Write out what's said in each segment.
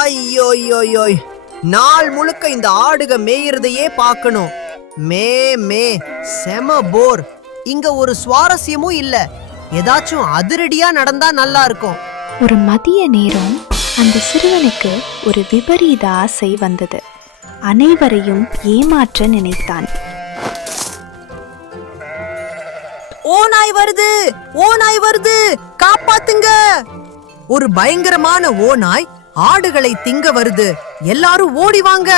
ஐயோயோயோய், நாள் முழுக்க இந்த ஆடுக மேயறதையே பார்க்கணும். மே மே செம போர். இங்க ஒரு சுவாரஸ்யமும் இல்ல. ஏதாச்சும் அதிரடியா நடந்தா நல்லா இருக்கும். ஒரு மதிய நேரம் அந்த சிறுவனுக்கு ஒரு விபரீத ஆசை வந்தது. அனைவரையும் ஏமாற்ற நினைத்தான். ஓநாய் வருது, ஓநாய் வருது, காப்பாத்துங்க! ஒரு பயங்கரமான ஓநாய் ஆடுகளை திங்க வருது. எல்லாரும் ஓடி வாங்க!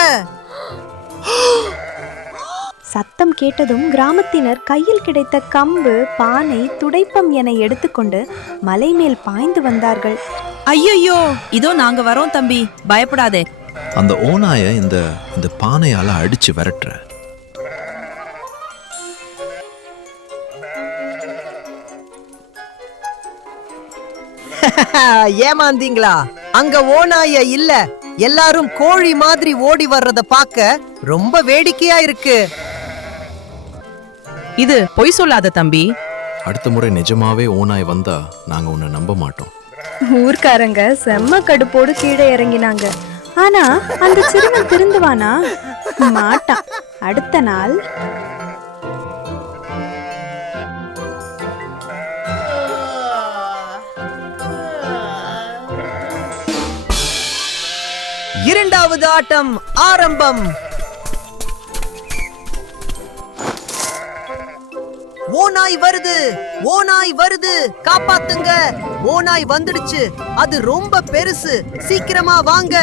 சத்தம் கேட்டதும் கிராமத்தினர் கையில் கிடைத்த கம்பு, பானை, துடைப்பம் என எடுத்துக்கொண்டு மலை மேல் பாய்ந்து வந்தார்கள். ஐயோ, இதோ நாங்க வரோம் தம்பி, பயப்படாதே. அந்த ஓநாய இந்த பானையால அடிச்சு விரட்டுற. ஏமாந்தீங்களா? அங்க ஓநாய இல்ல. எல்லாரும் கோழி மாதிரி ஓடி வர்றத பார்க்க ரொம்ப வேடிக்கையா இருக்கு. இது பொய் சொல்லாத தம்பி. அடுத்த முறை நிஜமாவே ஓநாய் வந்தா நாங்க உன்னை நம்ப மாட்டோம். ஊர்க்காரங்க செம்ம கடுப்போடு கீழே இறங்கினாங்க. ஆனா அந்த சிறுவன் திருந்துவானா? மாட்டான். அடுத்த நாள் இரண்டாவது ஆட்டம் ஆரம்பம். ஓநாய் வருது, ஓநாய் வருது, காப்பாத்துங்க! ஓநாய் வந்துடுச்சு. அது ரொம்ப பெருசு. சீக்கிரமா வாங்க!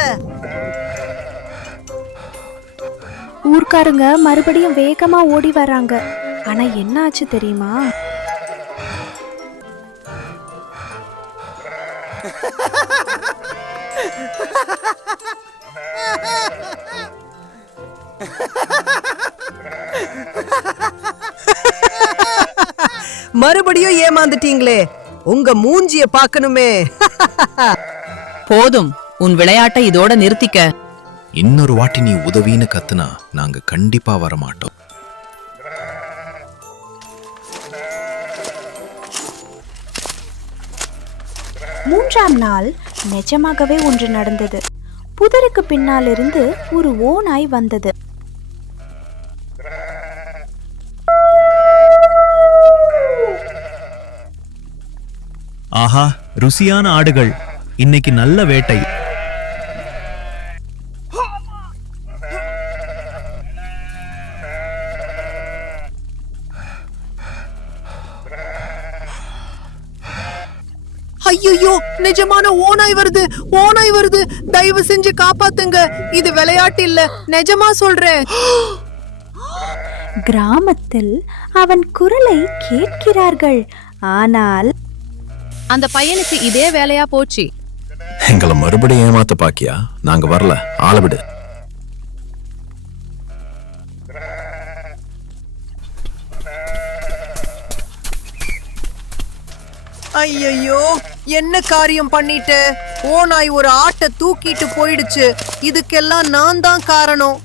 ஊர்க்காரங்க மறுபடியும் வேகமா ஓடி வராங்க. ஆனா என்ன ஆச்சு தெரியுமா? மறுபடியும் ஏமாந்துட்டீங்களே. உங்க மூஞ்சிய பார்க்கணுமே. போதும், உன் விளையாட்டை இதோட நிறுத்திக்க. இன்னொரு வாட்டி நீ உதவின்னு கத்துனா நாங்க கண்டிப்பா வரமாட்டோம். மூன்றாம் நாள் நிஜமாகவே ஒன்று நடந்தது. புதருக்கு பின்னால் இருந்து ஒரு ஓநாய் வந்தது. ஆஹா, ருசியான ஆடுகள், இன்னைக்கு நல்ல வேட்டை. ஐயோ, நிஜமான ஓநாய் வருது, ஓநாய் வருது. தயவு செஞ்சு காப்பாத்துங்க. இது விளையாட்டு இல்ல, நிஜமா சொல்றேன். கிராமத்தில் அவன் குரலை கேட்கிறார்கள். ஆனால் அந்த பையனுக்கு இதே வேலையா போச்சு. எங்களை மறுபடியும் ஏமாத்த பாக்கியா? நாங்க வரல, ஆளவிடு. ஐயோ, என்ன காரியம் பண்ணிட்ட? ஓநாய் ஒரு ஆட்டை தூக்கிட்டு போயிடுச்சு. இதுக்கெல்லாம் நான் தான் காரணம்.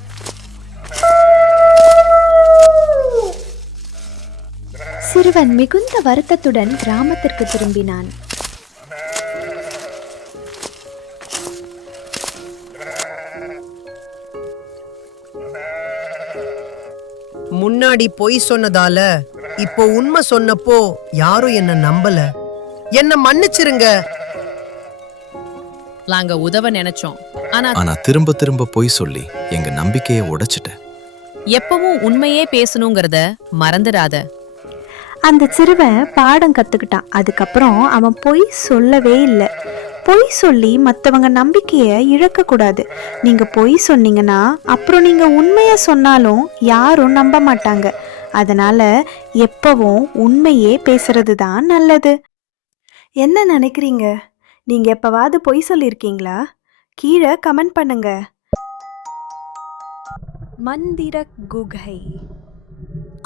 சிறுவன் மிகுந்த வருத்தத்துடன் கிராமத்திற்கு திரும்பினான். முன்னாடி பொய் சொன்னதால இப்போ உண்மை சொன்னப்போ யாரும் என்ன நம்பல. என்ன மன்னிச்சிருங்க. நாங்க உதவ நினைச்சோம், ஆனா திரும்ப திரும்ப பொய் சொல்லி எங்க நம்பிக்கையை உடைச்சிட்ட. எப்பவும் உண்மையே பேசணுங்கிறத மறந்துடாத. அந்த சிறுவன் பாடம் கத்துக்கிட்டான். அதுக்கப்புறம் அவன் பொய் சொல்லவே இல்லை. பொய் சொல்லி மற்றவங்க நம்பிக்கையை இழக்கக்கூடாது. நீங்கள் பொய் சொன்னீங்கன்னா அப்புறம் நீங்கள் உண்மையை சொன்னாலும் யாரும் நம்ப மாட்டாங்க. அதனால் எப்பவும் உண்மையே பேசுறது தான் நல்லது. என்ன நினைக்கிறீங்க? நீங்கள் எப்போவாவது பொய் சொல்லியிருக்கீங்களா? கீழே கமெண்ட் பண்ணுங்க. மந்திர குகை.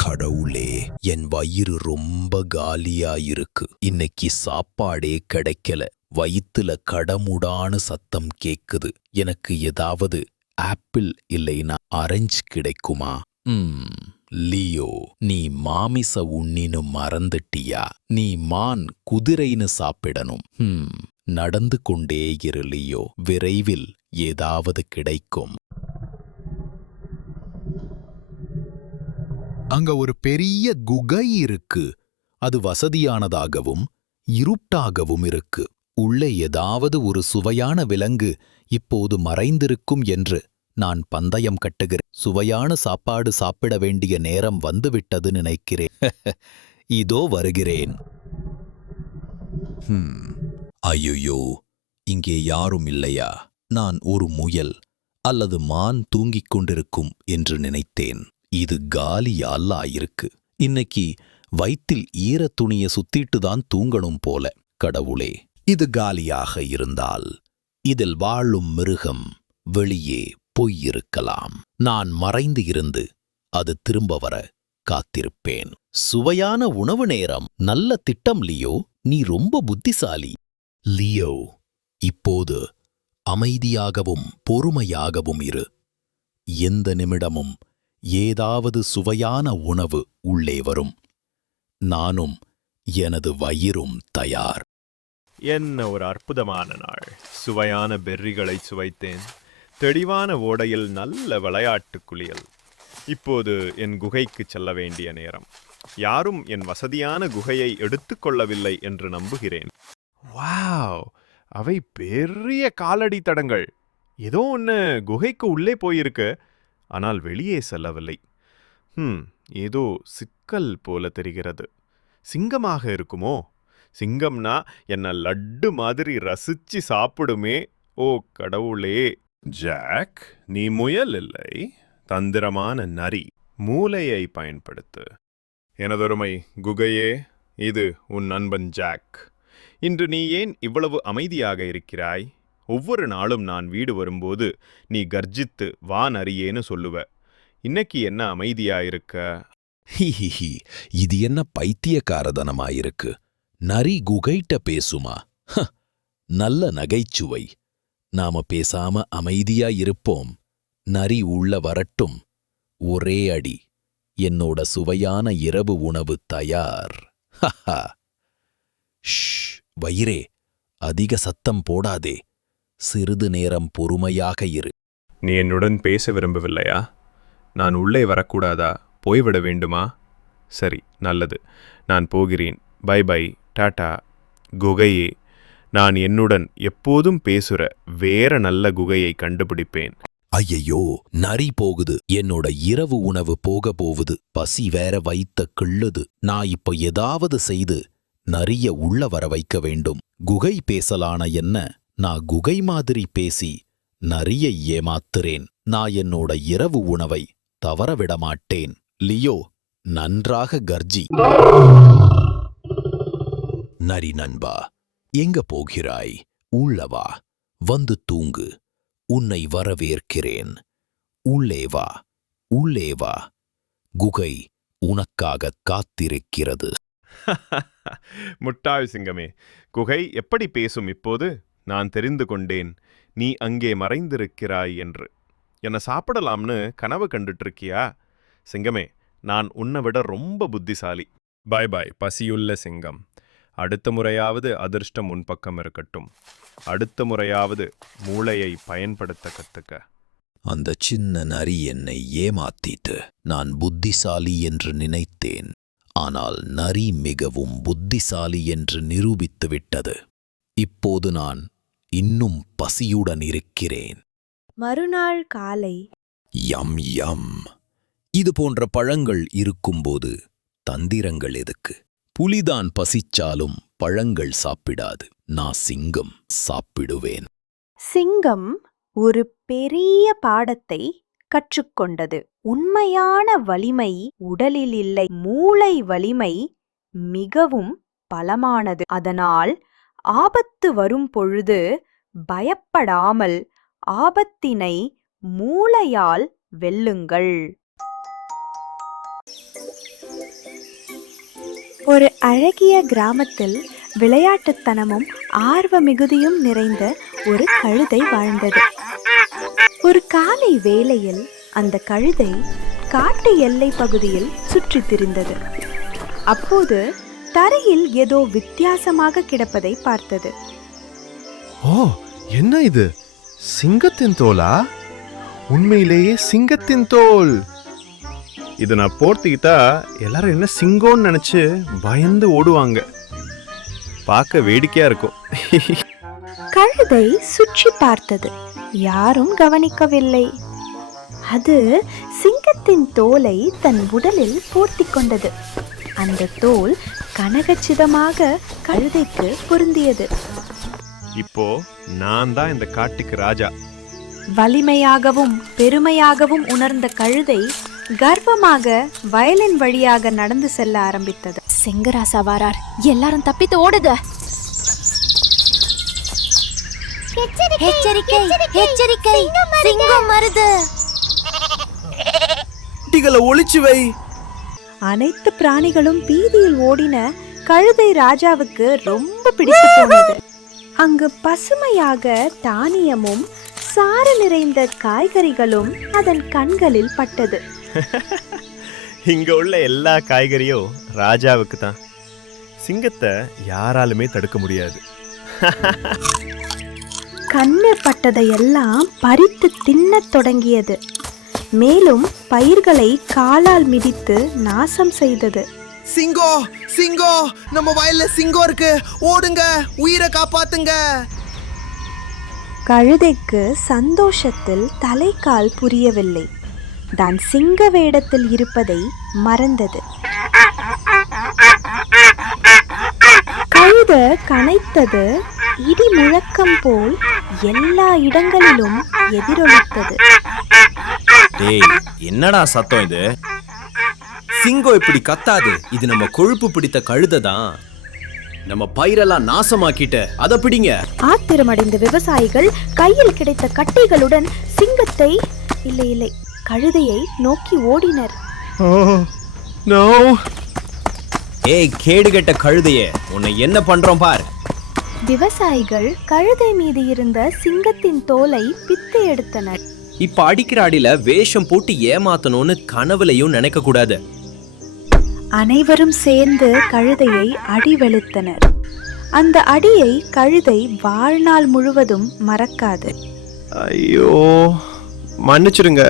கடவுளே, என் வயிறு ரொம்ப காலியா இருக்கு. இன்னைக்கு சாப்பாடே கிடைக்கல. வயித்துல கடமுடான சத்தம் கேக்குது. எனக்கு ஏதாவது ஆப்பிள் இல்லைனா ஆரஞ்சு கிடைக்குமா? லியோ, நீ மாமிச உண்ணினு மறந்துட்டியா? நீ மான் குதிரைன்னு சாப்பிடணும். நடந்து கொண்டே இரு லியோ, விரைவில் ஏதாவது கிடைக்கும். அங்க ஒரு பெரிய குகை இருக்கு. அது வசதியானதாகவும் இருட்டாகவும் இருக்கு. உள்ளே ஏதாவது ஒரு சுவையான விலங்கு இப்போது மறைந்திருக்கும் என்று நான் பந்தயம் கட்டுகிறேன். சுவையான சாப்பாடு சாப்பிட வேண்டிய நேரம் வந்துவிட்டது நினைக்கிறேன். இதோ வருகிறேன். ஐயோ, இங்கே யாரும் இல்லையா? நான் ஒரு முயல் அல்லது மான் தூங்கிக் கொண்டிருக்கும் என்று நினைத்தேன். இது காலியால்லா இருக்கு. இன்னைக்கு வயிற்றில் ஈரத் துணிய சுத்திட்டுதான் தூங்கணும் போல. கடவுளே, இது காலியாக இருந்தால் இதில் வாழும் மிருகம் வெளியே போயிருக்கலாம். நான் மறைந்து இருந்து அது திரும்ப வர காத்திருப்பேன். சுவையான உணவு நேரம். நல்ல திட்டம் லியோ, நீ ரொம்ப புத்திசாலி. லியோ, இப்போது அமைதியாகவும் பொறுமையாகவும் இரு. எந்த நிமிடமும் ஏதாவது சுவையான உணவு உள்ளே வரும். நானும் எனது வயிறும் தயார். என்ன ஒரு அற்புதமான நாள். சுவையான பெர்ரிகளை சுவைத்தேன். தெளிவான ஓடையில் நல்ல விளையாட்டு குளியல். இப்போது என் குகைக்கு செல்ல வேண்டிய நேரம். யாரும் என் வசதியான குகையை எடுத்துக்கொள்ளவில்லை என்று நம்புகிறேன். வாவ், அவை பெரிய காலடி தடங்கள். ஏதோ ஒன்று குகைக்கு உள்ளே போயிருக்கு, ஆனால் வெளியே செல்லவில்லை. ஏதோ சிக்கல் போல தெரிகிறது. சிங்கமாக இருக்குமோ? சிங்கம்னா என்ன லட்டு மாதிரி ரசிச்சு சாப்பிடுமே. ஓ கடவுளே! ஜாக், நீ முயல் இல்லை, தந்திரமான நரி. மூளையை பயன்படுத்து. எனதொருமை குகையே, இது உன் நண்பன் ஜாக். இன்று நீ ஏன் இவ்வளவு அமைதியாக இருக்கிறாய்? ஒவ்வொரு நாளும் நான் வீடு வரும்போது நீ கர்ஜித்து வா நரியேன்னு சொல்லுவ. இன்னைக்கு என்ன அமைதியாயிருக்க? ஹிஹிஹி, இது என்ன பைத்தியக்காரதனமாயிருக்கு. நரி குகைட்ட பேசுமா? நல்ல நகைச்சுவை. நாம பேசாம அமைதியா இருப்போம். நரி உள்ள வரட்டும். ஒரே அடி. என்னோட சுவையான இரவு உணவு தயார். ஹஹா. ஷ், வயிறே, அதிக சத்தம் போடாதே. சிறிது நேரம் பொறுமையாக இரு. நீ என்னுடன் பேச விரும்பவில்லையா? நான் உள்ளே வரக்கூடாதா? போய்விட வேண்டுமா? சரி, நல்லது. நான் போகிறேன். By by, Tata. குகையே, நான் என்னுடன் எப்போதும் பேசுற வேற நல்ல குகையை கண்டுபிடிப்பேன். ஐயையோ, நரி போகுது. என்னோட இரவு உணவு போக போகுது. பசி வேற வைத்த கிள்ளுது. நான் இப்ப ஏதாவது செய்து நரிய உள்ள வர வைக்க வேண்டும். குகை பேசலான என்ன, நான் குகை மாதிரி பேசி நரியை ஏமாத்துறேன். நான் என்னோட இரவு உணவை தவறவிடமாட்டேன். லியோ, நன்றாக கர்ஜி. நரி நண்பா, எங்க போகிறாய்? உள்ளவா, வந்து தூங்கு. உன்னை வரவேற்கிறேன். உள்ளே வா, உள்ளே வா. குகை உனக்காக காத்திருக்கிறது. முட்டாள் சிங்கமே, குகை எப்படி பேசும் இப்போது? நான் தெரிந்து கொண்டேன் நீ அங்கே மறைந்திருக்கிறாய் என்று. என்னை சாப்பிடலாம்னு கனவு கண்டுட்டு இருக்கியா? சிங்கமே, நான் உன்னை விட ரொம்ப புத்திசாலி. பாய் பாய் பசியுள்ள சிங்கம். அடுத்த முறையாவது அதிர்ஷ்டம் உன் பக்கம் இருக்கட்டும். அடுத்த முறையாவது மூளையை பயன்படுத்த கத்துக்க. அந்த சின்ன நரி என்னை ஏமாத்திட்டு நான் புத்திசாலி என்று நினைத்தேன். ஆனால் நரி மிகவும் புத்திசாலி என்று நிரூபித்து விட்டது. இப்போது நான் இன்னும் பசியுடன் இருக்கிறேன். மறுநாள் காலை. யம் யம். இது போன்ற பழங்கள் இருக்கும்போது தந்திரங்கள் எதுக்கு? புலிதான் பசிச்சாலும் பழங்கள் சாப்பிடாது. நான் சிங்கம், சாப்பிடுவேன். சிங்கம் ஒரு பெரிய பாடத்தை கற்றுக்கொண்டது. உண்மையான வலிமை உடலில் இல்லை, மூளை வலிமை மிகவும் பலமானது. அதனால் ஆபத்து வரும் பொழுது பயப்படாமல் ஆபத்தினை மூளையால் வெல்லுங்கள். ஒரு அழகிய கிராமத்தில் விளையாட்டுத்தனமும் ஆர்வ மிகுதியும் நிறைந்த ஒரு கழுதை வாழ்ந்தது. ஒரு காலை வேளையில் அந்த கழுதை காட்டு எல்லை பகுதியில் சுற்றித் திரிந்தது. அப்போது தரையில் ஏதோ வித்தியாசமாக கிடப்பதை பார்த்தது. ஓ, என்ன இது? சிங்கத்தின் தோலா? உண்மையிலேயே சிங்கத்தின் தோல். இதை நான் போர்த்திக்கிட்டா எல்லாரும் என்ன சிங்கம்னு நினைச்சு பயந்து ஓடுவாங்க. பார்க்க வேடிக்கையா இருக்கும். கழுதை சுற்றி பார்த்தது. யாரும் கவனிக்கவில்லை. அது சிங்கத்தின் தோலை தன் உடலில் போர்த்திக் கொண்டது. அந்த தோல் கனகச்சிதமாக கழுதைக்கு பொருந்தியது. இப்போ நான் தான் இந்த காட்டுக்கு ராஜா. வலிமையாகவும் பெருமையாகவும் உணர்ந்த கழுதை கர்வமாக வயலின் வழியாக நடந்து செல்ல ஆரம்பித்தது. சிங்கராசா வாரார், எல்லாரும் தப்பித்து ஓடுக. எச்சரிக்கை, எச்சரிக்கை, சிங்கம் வருது. குட்டிகளை ஒளிச்சு வை. அனைத்து பிராணிகளும் பீதியில் ஓடின. கழுதை ராஜாவுக்கு ரொம்ப பிடித்து போனது. அங்கு பசுமையாக தானியமும் சாறு நிறைந்த காய்கறிகளும் அதன் கண்களில் பட்டது. இங்க உள்ள எல்லா காய்கறியும் ராஜாவுக்கு தான். சிங்கத்தை யாராலுமே தடுக்க முடியாது. கண்ணில் பட்டதையெல்லாம் பறித்து தின்னத் தொடங்கியது. மேலும் பயிர்களை காலால் மிதித்து நாசம் செய்தது. சிங்கம், சிங்கம், நம்ம வயல்ல சிங்கம் இருக்கு, ஓடுங்க, உயிரை காப்பாத்துங்க. கழுதைக்கு சந்தோஷத்தில் தலைக்கால் புரியவில்லை. தான் சிங்க வேடத்தில் இருப்பதை மறந்தது. கழுதை கனைத்தது இடி முழக்கம் போல் எல்லா இடங்களிலும் எதிரொலித்தது. டேய், என்னடா சத்தம் இது? சிங்கம் இப்படி கத்தாது. இது நம்ம கொழுப்பு பிடித்த கழுதை தான். நம்ம பயிரெல்லாம் நாசமாக்கிட்ட. அத பிடிங்க. ஆத்திரமடைந்த விவசாயிகள் கையில் கிடைத்த கட்டைகளுடன் சிங்கத்தை இல்லை கழுதையை நோக்கி ஓடினர். ஏய், கேடுகெட்ட கழுதையே, உன்னை என்ன பண்றோம் பார். விவசாயிகள் கழுதை மீது இருந்த சிங்கத்தின் தோலை பித்து எடுத்தனர். இப்ப அடிக்கிற அடியில வேஷம் போட்டு ஏமாத்தணும்னு கனவுலையும் நினைக்க கூடாது. அனைவரும் சேர்ந்து கழுதையை அடி வெளுத்தனர். அந்த அடியை கழுதை வாழ்நாள் முழுவதும் மறக்காது. ஐயோ, மன்னிச்சிடுங்க.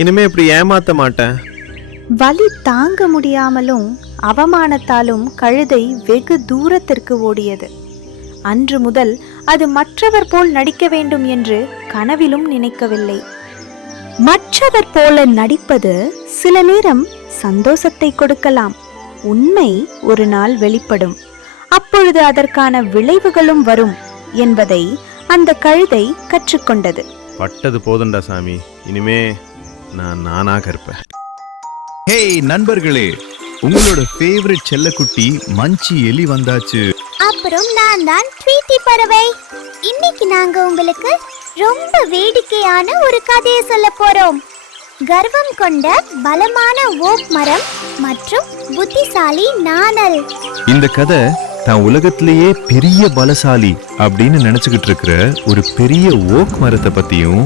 இனிமே இப்படி ஏமாத்த மாட்டேன். வலி தாங்க முடியாமலும் அவமானத்தாலும் கழுதை வெகு தூரத்திற்கு ஓடியது. அன்று முதல் அது மற்றவர் போல் நடிக்க வேண்டும் என்று கனவிலும் நினைக்கவில்லை. மற்றவர் போல நடிப்பது சில நேரம் சந்தோஷத்தை கொடுக்கலாம். உண்மை ஒரு நாள் வெளிப்படும். அப்பொழுது அதற்கான விளைவுகளும் வரும் என்பதை அந்த கழுதை கற்றுக்கொண்டது. பட்டது போதுண்டா சாமி. இனிமே நான் நானாக இருப்பேன். ஹே நண்பர்களே, உங்களோட ஃபேவரட் செல்லக்குட்டி மஞ்சி எலி வந்தாச்சு. அப்புறம் நான் தான் ட்வீட்டி பறவை. இன்னைக்கு நாங்க உங்களுக்கு ரொம்ப வேடிக்கையான ஒரு கதையை சொல்ல போறோம். கர்வம் கொண்ட பலமான ஓக் மரம் மற்றும் புத்திசாலி நாணல். இந்த கதை தான் உலகத்திலேயே பெரிய பலசாலி அப்படின்னு நினைச்சுக்கிட்டு இருக்கிற ஒரு பெரிய ஓக் மரத்தை பத்தியும்,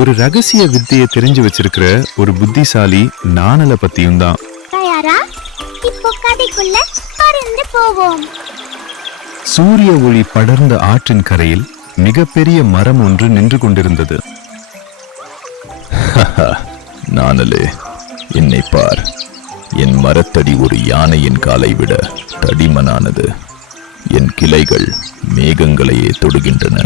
ஒரு ரகசிய வித்தையை தெரிஞ்சு வச்சிருக்கிற ஒரு புத்திசாலி நாணலை பத்தியும் தான். தயாரா? இப்போ கதைக்குள்ள பறந்து போவோம். சூரிய ஒளி படர்ந்த ஆற்றின் கரையில் மிகப்பெரிய மரம் ஒன்று நின்று கொண்டிருந்தது. நாணலே, என்னை பார். என் மரத்தடி ஒரு யானையின் காலை விட தடிமனானது. என் கிளைகள் மேகங்களையே தொடுகின்றன.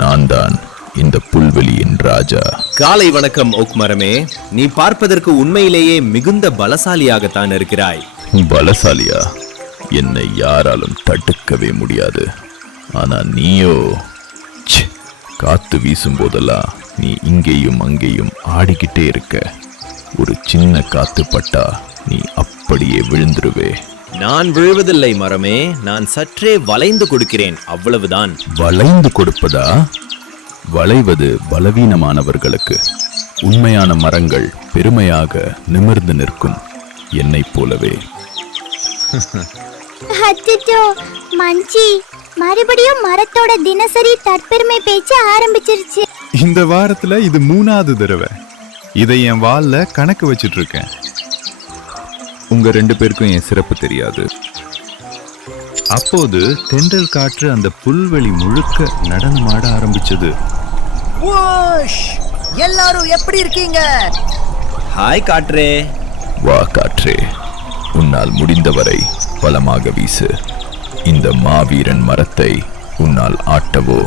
நான் தான் இந்த புல்வெளியின் ராஜா. காலை வணக்கம் ஓக் மரமே. நீ பார்ப்பதற்கு உண்மையிலேயே மிகுந்த பலசாலியாகத்தான் இருக்கிறாய். பலசாலியா? என்னை யாராலும் தடுக்கவே முடியாது. ஆனா நீயோ, காத்து வீசும் போதெல்லாம் நீ இங்கேயும் அங்கேயும் ஆடிக்கிட்டே இருக்க. ஒரு சின்ன காத்து பட்டா நீ அப்படியே விழுந்துருவே. நான் விழுவதில்லை மரமே, நான் சற்றே வளைந்து கொடுக்கிறேன், அவ்வளவுதான். வளைந்து கொடுப்பதா? வளைவது பலவீனமானவர்களுக்கு. உண்மையான மரங்கள் பெருமையாக நிமிர்ந்து நிற்கும், என்னைப் போலவே. அச்சச்சோ, மஞ்சி மறுபடியும் மரத்தோட தினசரி தற்பெருமை பேச்சு ஆரம்பிச்சிருச்சு. இந்த வாரத்துல இது 3வது தடவை. இதை என் வால்ல கணக்கு வச்சிட்டு இருக்கேன். உங்க 2 பேருக்கும் என் சிறப்பு தெரியாது. அப்போது தென்றல் காற்று அந்த புல்வெளி முழுக்க நடனமாட ஆரம்பிச்சது. எல்லாரும் எப்படி இருக்கீங்க? ஹாய் காற்றே. வா காற்றே, உன்னால் முடிந்தவரை பலமாக வீசு. இந்த மாவீரன் மரத்தை உன்னால் ஆட்டவோ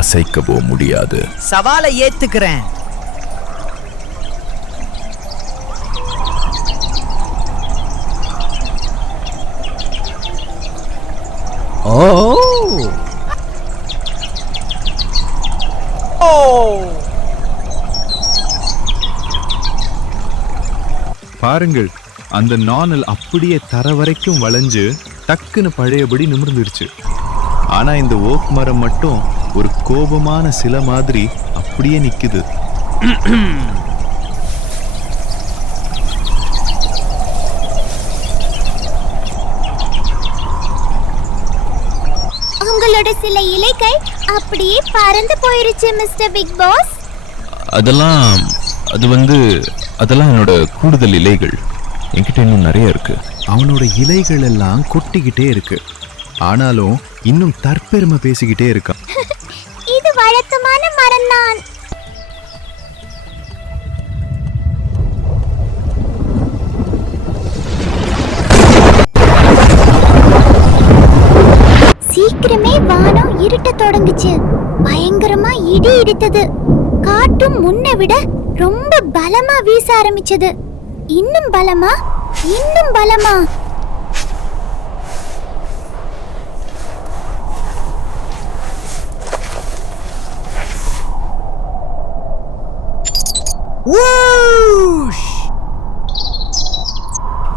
அசைக்கவோ முடியாது. சவாலை ஏத்துக்கிறேன். பாருங்கள், அந்த நாணல் அப்படியே தர வரைக்கும் வளைஞ்சு டக்குன்னு பழையபடி நிமிர்ந்துருச்சு. ஆனா இந்த ஓக் மரம் மட்டும் ஒரு கோபமான சிலை மாதிரி அப்படியே நிக்குது. உங்களோட சில இலைகள் அப்படியே பறந்து போயிருச்சு மிஸ்டர் பிக் பாஸ். அதெல்லாம் என்னோட கூடுதல் இலைகள். என்கிட்ட இன்னும் நிறைய இருக்கு. அவனோட இலைகள் எல்லாம் கொட்டிக்கிட்டே இருக்கு. ஆனாலும் இன்னும் தற்பெருமை பேசிக்கிட்டே இருக்கான். இது வழக்கமான மரம் தான். சீக்கிரமே வானம் இருட்ட தொடங்குச்சு. பயங்கரமா இடி இடித்தது. காற்றும் முன்னை விட ரொம்ப பலமா வீச ஆரம்பிச்சது. இன்னும் பலமா, இன்னும் பலமா.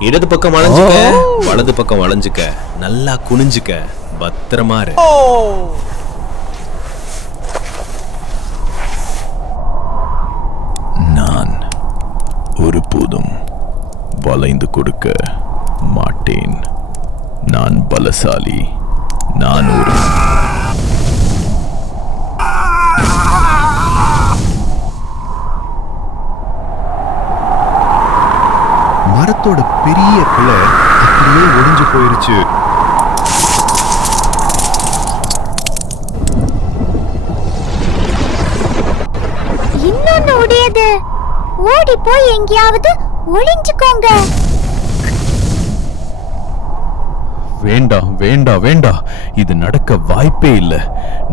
இடது பக்கம் வளைஞ்சுக்க, வலது பக்கம் வளைஞ்சுக்க, நல்லா குனிஞ்சுக்க, பத்திரமா இரு. நான் ஒருபோதும் வளைந்து கொடுக்க மாட்டேன். நான் பலசாலி. நான் ஒரு மரத்தோட பெரிய கிளை அப்படியே ஒடிஞ்சு போயிருச்சு. இன்னொன்னு உடையது. ஓடி போய் எங்கேயாவது ஒளிஞ்சுக்கோங்க. வேண்டாம் வேண்டாம் வேண்டாம், இது நடக்க வாய்ப்பே இல்லை.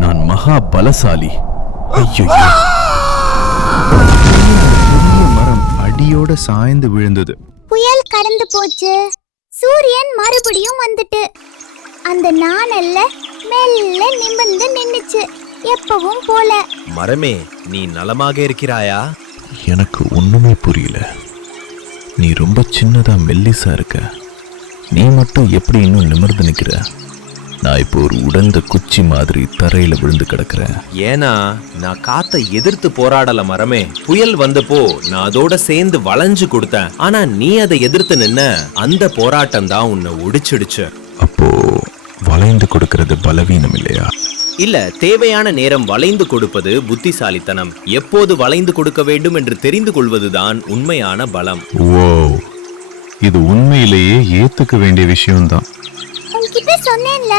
நான் மகா பலசாலி. ஐயோ, பெரிய மரம் அடியோட சாய்ந்து விழுந்தது. புயல் கடந்து போச்சு. சூரியன் மறுபடியும் வந்துட்டு அந்த நாணல்ல மெல்ல நிமிர்ந்து நின்னுச்சு, எப்பவும் போல. மரமே, நீ நலமாக இருக்கிறாயா? எனக்கு ஒண்ணுமே புரியல. நீ ரொம்ப சின்னதா மெல்லிசா இருக்க. நீ மட்டும் எப்படி இன்னும் நிமிர்ந்து நிக்கிற? நான் இப்போ ஒரு உடைந்த குச்சி மாதிரி தரையில விழுந்து கிடக்குறேன். ஏன்னா நான் காத்தை எதிர்த்து போராடல மரமே. புயல் வந்தப்போ நான் அதோட சேர்ந்து வளைஞ்சு கொடுத்தேன். ஆனா நீ அதை எதிர்த்து நின்ன. அந்த போராட்டம் தான் உன்னை ஒடிச்சிடுச்சு. அப்போ வளைந்து கொடுக்கறது பலவீனம் இல்லையா? இல்ல, தேவையான நேரம் வளைந்து கொடுப்பது புத்திசாலித்தனம். எப்போது வளைந்து கொடுக்க வேண்டும் என்று தெரிந்து கொள்வதுதான் உண்மையான பலம். ஓ, இது உண்மையிலேயே ஏத்துக்க வேண்டிய விஷயம்தான். உன்கிட்ட சொன்னேன்ல,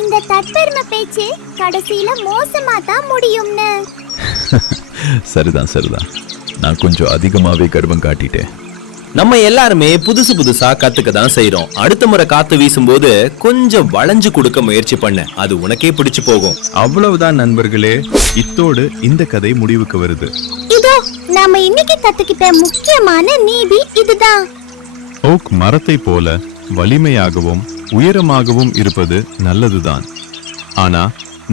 இந்த தற்பெருமை பேச்சு கடைசியில மோசமா தான் முடியும்னு. சரிதான் சரிதான், நான் கொஞ்சம் அதிகமாவே கர்வம் காட்டிட்டேன். நம்ம எல்லாருமே புதுசு புதுசா கத்துக்க தான் செய்யறோம். அடுத்த முறை காத்து வீசும்போது கொஞ்சம் வளைஞ்சு கொடுக்க முயற்சி பண்ண, அது உனக்கே பிடிச்சு போகும். அவ்வளவுதான் நண்பர்களே, இத்தோடு இந்த கதை முடிவுக்கு வருது. இதோ நாம இன்னைக்கு கத்துக்கிட்ட முக்கியமான நீதி இதுதான். ஓக் மரத்தை போல வலிமையாகவும் உயரமாகவும் இருப்பது நல்லதுதான். ஆனா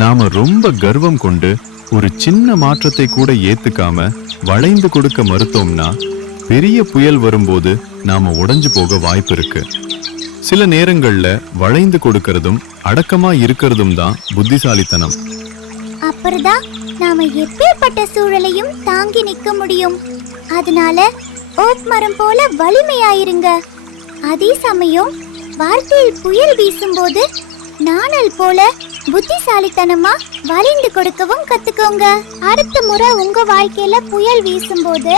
நாம ரொம்ப கர்வம் கொண்டு ஒரு சின்ன மாற்றத்தை கூட ஏத்துக்காம வளைந்து கொடுக்க மறுத்தோம்னா பெரிய புயல் வரும்போது நாம உடைஞ்சு போக வாய்ப்பு இருக்கு. சில நேரங்கள்ல வளைந்து கொடுக்கறதும் அடக்கமா இருக்கிறதும் தான் புத்திசாலித்தனம். அப்புறம்தான் நாம எப்பேற்பட்ட சூழலையும் தாங்கி நிக்க முடியும். அதனால ஓக் மரம் போல வலிமையாயிருங்க. அதே சமயம் வார்த்தையில் புயல் வீசும்போது நாணல் போல புத்திசாலித்தனமா வளைந்து கொடுக்கவும் கத்துக்கோங்க. அடுத்த முறை உங்க வாழ்க்கையில புயல் வீசும்போது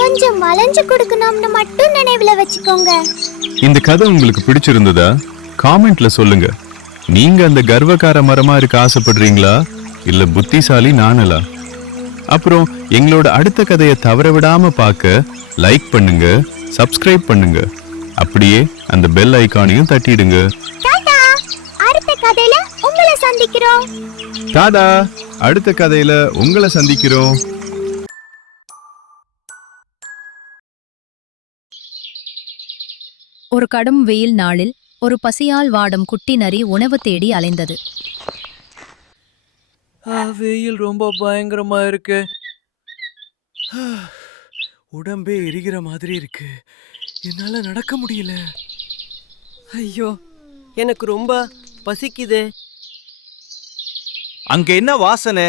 கொஞ்சம் வளைஞ்சு கொடுக்கணும்னு மட்டும் நினைவுல வச்சுக்கோங்க. இந்த கதை உங்களுக்கு பிடிச்சிருந்ததா? காமெண்ட்ல சொல்லுங்க. நீங்க அந்த கர்வக்கார மரமா இருக்க ஆசைப்படுறீங்களா இல்ல புத்திசாலி நானலா? அப்புறம் எங்களோட அடுத்த கதையை தவற விடாம பார்க்க லைக் பண்ணுங்க, சப்ஸ்கிரைப் பண்ணுங்க, அப்படியே அந்த பெல் ஐகானையும் தட்டிடுங்க. டாடா, அடுத்த கதையில உங்களை சந்திக்கிறோம். டாடா, அடுத்த கதையில உங்களை சந்திக்கிறோம். ஒரு கடும் வெயில் நாளில் ஒரு பசியால் வாடும் குட்டி நரி உணவு தேடி அலைந்தது. வெயில் ரொம்ப பயங்கரமா இருக்கு. உடம்பே எரிகிற மாதிரி இருக்கு. என்னால நடக்க முடியல. ஐயோ, எனக்கு ரொம்ப பசிக்குது. அங்க என்ன வாசனை?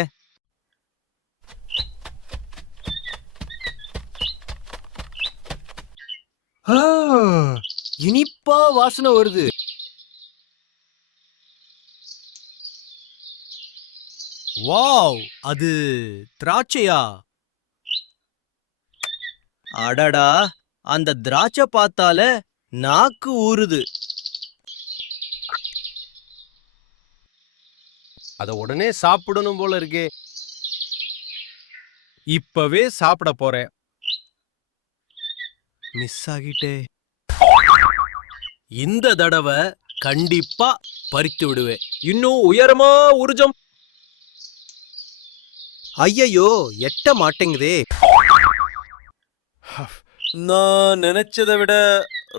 இனிப்பா வாசனை வருது. வாவ், அது திராட்சையா? அடடா, அந்த திராட்சை பார்த்தால நாக்கு ஊறுது. அத உடனே சாப்பிடணும் போல இருக்கே. இப்பவே சாப்பிட போறேன். மிஸ் ஆகிட்டே. இந்த தடவை கண்டிப்பா பறித்து விடுவேன். இன்னும் உயரமா உருஜம். ஐயையோ, எட்ட மாட்டேங்குதே. நான் நினைச்சதை விட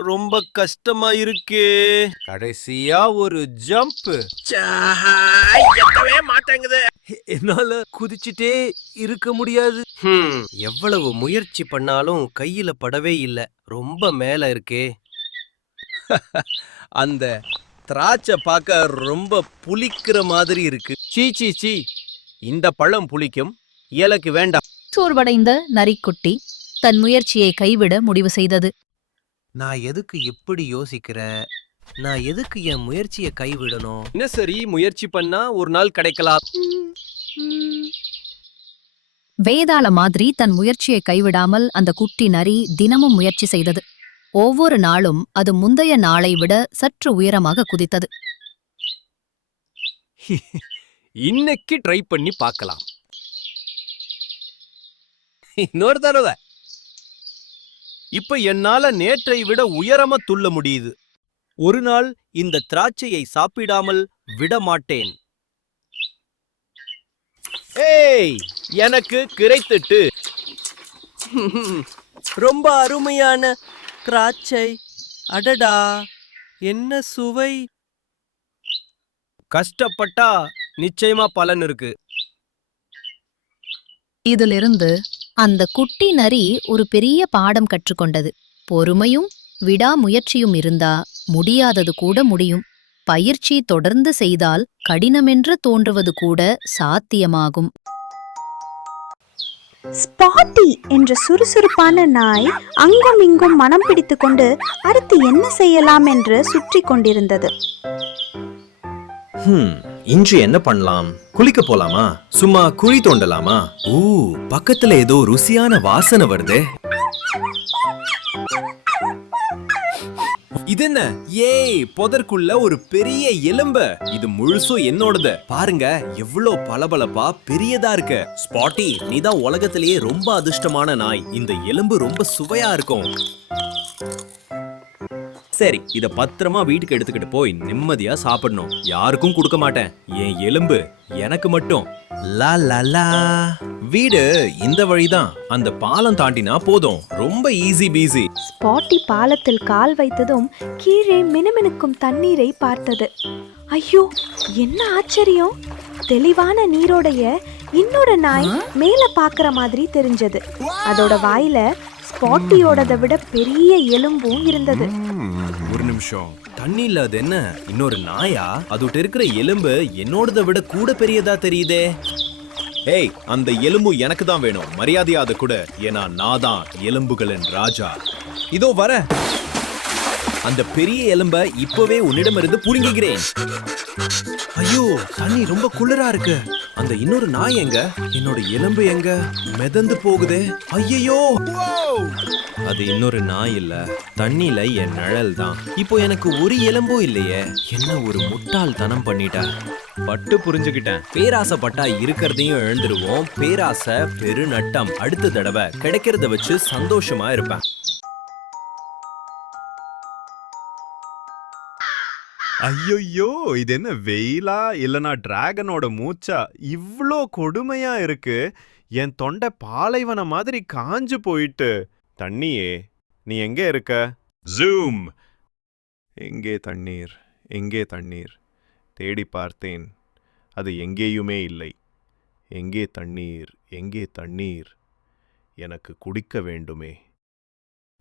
ரொம்ப கஷ்டமா இருக்கே. கடைசியா ஒரு ஜம்ப். எட்டவே மாட்டேங்குது. என்னால குதிச்சுட்டே இருக்க முடியாது. எவ்வளவு முயற்சி பண்ணாலும் கையில படவே இல்ல. ரொம்ப மேல இருக்கே. அந்த திராட்சை பார்க்க ரொம்ப புளிக்கிற மாதிரி இருக்கு. சீ சீ சீ, இந்த பழம் புளிக்கும், எனக்கு வேண்டாம். சோர்வடைந்த நரிக்குட்டி தன் முயற்சியை கைவிட முடிவு செய்தது. நான் எதுக்கு இப்படி யோசிக்கிறேன்? நான் எதுக்கு என் முயற்சியை கைவிடணும்? என்ன சரி, முயற்சி பண்ணா ஒரு நாள் கிடைக்கலாம். வேதாள மாதிரி தன் முயற்சியை கைவிடாமல் அந்த குட்டி நரி தினமும் முயற்சி செய்தது. ஒவ்வொரு நாளும் அது முந்தைய நாளை விட சற்று உயரமாக குதித்தது. இன்னைக்கு ட்ரை பண்ணி பார்க்கலாம். இன்னொரு தடவை. இப்ப என்னால நேற்றை விட உயரமா துள்ள முடியுது. ஒரு நாள் இந்த திராட்சையை சாப்பிடாமல் விட மாட்டேன். ஏய், எனக்கு கிடைத்துட்டு. ரொம்ப அருமையான திராட்சை. அடடா, என்ன சுவை. கஷ்டப்பட்டா நிச்சயமா பலன் இருக்கு. இதிலிருந்து அந்த குட்டி நரி ஒரு பெரிய பாடம் கற்றுக்கொண்டது. பொறுமையும் விடாமுயற்சியும் இருந்தா முடியாதது கூட முடியும். பயிற்சி தொடர்ந்து செய்தால் கடினமென்று தோன்றுவது கூட சாத்தியமாகும். ஸ்பாட்டி என்ற சுறுசுறுப்பான நாய் அங்கும் இங்கும் மனம் பிடித்து கொண்டு அடுத்து என்ன செய்யலாம் என்று சுற்றி கொண்டிருந்தது. இன்று என்ன பண்ணலாம்? குளிக்க போலாமா? சும்மா குழி தோண்டலாமா? பக்கத்துல ஏதோ ருசியான வாசனை வருதே. இது என்ன? ஏய், புதற்குள்ள ஒரு பெரிய எலும்பு. இது முழுசும் என்னோடது. பாருங்க, எவ்வளவு பளபளப்பா பெரியதா இருக்கு. ஸ்பாட்டி, நீதான் உலகத்திலேயே ரொம்ப அதிர்ஷ்டமான நாய். இந்த எலும்பு ரொம்ப சுவையா இருக்கும். சரி, இத பத்திரமா வீட்டுக்கு எடுத்துக்கிட்டு போய் நிம்மதியா சாப்பிடணும். யாருக்கும் கொடுக்க மாட்டேன். என் எலும்பு எனக்கு மட்டும். லா லா லா. வீடு இந்த வழிதான். அந்த பாலம் தாண்டினா போதும். ரொம்ப ஈஸி பீஸி. ஸ்பாட்டி பாலத்தில் கால் வைத்ததும் கீழே மினுமினுக்கும் தண்ணீரை பார்த்தது. ஐயோ, என்ன ஆச்சரியம்! தெளிவான நீரோடைய இன்னொரு நாய் மேல பாக்குற மாதிரி தெரிஞ்சது. அதோட வாயில ஸ்பாட்டியோடதை விட பெரிய எலும்பும் இருந்தது. ஒரு நிமிஷம், தண்ணில அது என்ன? இன்னொரு நாயா? அதோட இருக்கிற எலும்பு என்னோடதை விட கூட பெரியதா தெரியுதே. ஏய், அந்த எலும்பு எனக்கு தான் வேணும். மரியாதையா அதை கூட. ஏன்னா நான் தான் எலும்புகளின் ராஜா. இதோ வர. அந்த பெரிய எலும்ப இப்பவே உன்னிடமிருந்து புடுங்குகிறேன். ஐயோ, தண்ணி ரொம்ப குளிரா இருக்கு. அந்த இன்னொரு நாய் எங்க? என்னோட எலும்பு எங்க? மிதந்து போகுதே. ஐயோ, அது இன்னொரு நாய் இல்ல, தண்ணில என் நிழல் தான். இப்போ எனக்கு ஒரு எலும்பும் இல்லையே. என்ன ஒரு முட்டாள்தனம் பண்ணிட்டேன். பட்டு புரிஞ்சுக்கிட்டேன். பேராசைப்பட்டா இருக்கிறதையும் இழந்துருவோம். பேராசை பெருநட்டம். அடுத்த தடவை கிடைக்கிறத வச்சு சந்தோஷமா இருப்பேன். ஐயோ, இது என்ன வெயிலா இல்லனா டிராகனோட மூச்சா? இவ்ளோ கொடுமையா இருக்கு. என் தொண்டை பாலைவன மாதிரி காஞ்சு போயிட்டு. தண்ணியே, நீ எங்கே இருக்க? ஜூம். எங்கே தண்ணீர், எங்கே தண்ணீர்? தேடி பார்த்தேன், அது எங்கேயுமே இல்லை. எங்கே தண்ணீர், எங்கே தண்ணீர்? எனக்கு குடிக்க வேண்டுமே.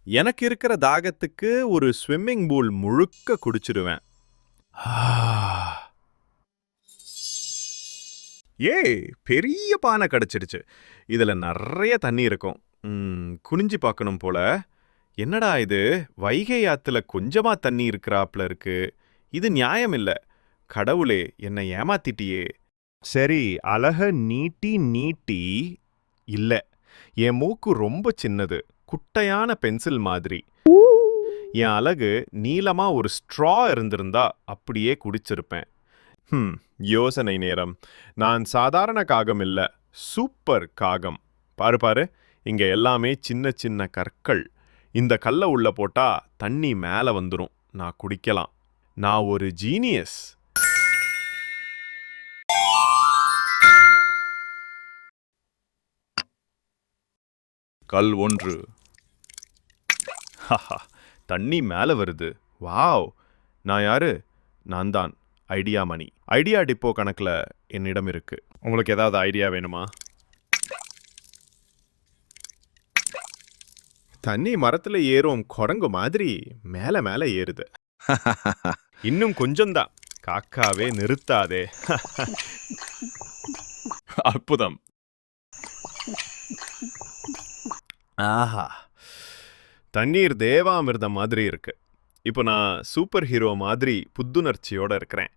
எனக்கு இருக்கிற தாகத்துக்கு ஒரு ஸ்விம்மிங் பூல் முழுக்க குடிச்சிடுவேன். ஏய், பெரிய பானை கிடைச்சிடுச்சு. இதுல நிறைய தண்ணி இருக்கும். குனிஞ்சு பார்க்கணும் போல. என்னடா இது, வைகை ஆத்துல கொஞ்சமா தண்ணி இருக்கிறாப்ல இருக்கு. இது நியாயம் இல்ல. கடவுளே, என்னை ஏமாத்திட்டியே. சரி, அழக நீட்டி நீட்டி. இல்ல, என் மூக்கு ரொம்ப சின்னது, குட்டையான பென்சில் மாதிரி. என் அழகு நீளமா ஒரு ஸ்ட்ரா இருந்திருந்தா அப்படியே குடிச்சிருப்பேன். யோசனை நேரம். நான் சாதாரண காகம் இல்ல, சூப்பர் காகம். பாரு பாரு, இங்க எல்லாமே சின்ன சின்ன கற்கள். இந்த கல்லை உள்ள போட்டா தண்ணி மேல வந்துரும். நான் குடிக்கலாம். நான் ஒரு ஜீனியஸ். கல் ஒன்று. தண்ணி மேல வருது. வாவ்! நான் யாரு? நான் தான் ஐடியா மணி. ஐடியா டிப்போ கணக்குல என்னிடம் இருக்கு. உங்களுக்கு ஏதாவது ஐடியா வேணுமா? தண்ணி மரத்துல ஏறும் குரங்கு மாதிரி மேல மேல ஏறுது. இன்னும் கொஞ்சம்தான். காக்காவே நிறுத்தாதே. அற்புதம். ஆஹா, தண்ணீர் தேவாமிர்தம் மாதிரி இருக்கு. இப்போ நான் சூப்பர் ஹீரோ மாதிரி புத்துணர்ச்சியோட இருக்கிறேன்.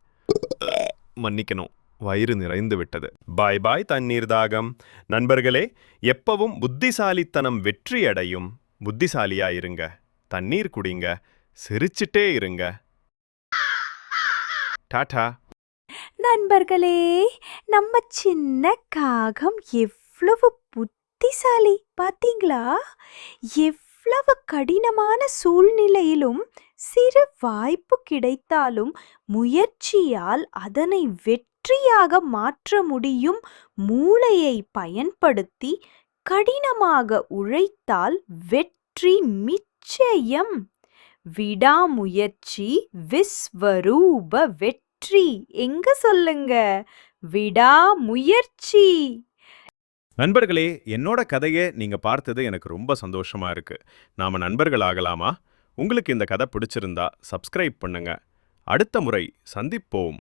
மன்னிக்கணும், வயிறு நிறைந்து விட்டது. பாய் பாய் தண்ணீர் தாகம். நண்பர்களே, எப்பவும் புத்திசாலித்தனம் வெற்றி அடையும். புத்திசாலியா இருங்க, தண்ணீர் குடிங்க, சிரிச்சிட்டே இருங்க. டாடா. நண்பர்களே, நம்ம சின்ன காகம் எவ்வளவு புத்திசாலி பாத்தீங்களா? எவ்வளவு கடினமான சூழ்நிலையிலும் சிறு வாய்ப்பு கிடைத்தாலும் முயற்சியால் அதனை வெற்றியாக மாற்ற முடியும். மூளையை பயன்படுத்தி கடினமாக உழைத்தால் வெற்றி நிச்சயம். விடாமுயற்சி விஸ்வரூப வெற்றி. எங்க சொல்லுங்க, விடாமுயற்சி. நண்பர்களே, என்னோட கதையை நீங்க பார்த்தது எனக்கு ரொம்ப சந்தோஷமா இருக்கு. நாம நண்பர்கள் ஆகலாமா? உங்களுக்கு இந்த கதை பிடிச்சிருந்தா சப்ஸ்கிரைப் பண்ணுங்க. அடுத்த முறை சந்திப்போம்.